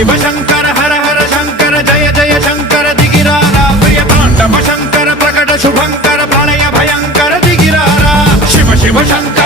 शिव शंकर हर हर शंकर जय जय शंकर दिगिरारा प्रिय तांडव शंकर प्रकट शुभंकर प्रलय भयंकर दिगिरारा शिव शिव शंकर